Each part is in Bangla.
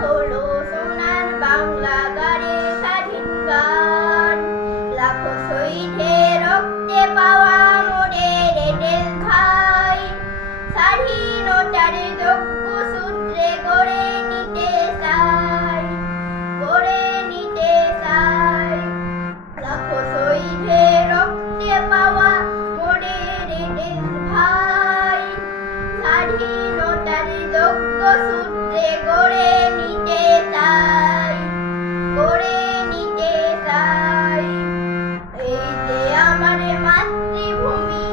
হলো সোনার বাংলা গানে স্বাধীন গান। লাখো শহীদের রক্তে পাওয়া মোদের এঁটেল ঠাঁই, স্বাধীনতার যজ্ঞ সূত্রে গড়ে নিতে চাই, গড়ে নিতে চাই। লাখো শহীদের রক্তে পাওয়া মোদের এঁটেল ভাই, স্বাধীনতার যজ্ঞ সূত্রে গড়ে নিতে চাই, গড়ে নিতে চাই। এই যে আমার মাতৃভূমি,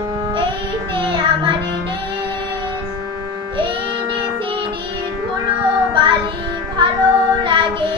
এই যে আমার দেশ, এই দেশেরই ধুলো বালি ভালো লাগে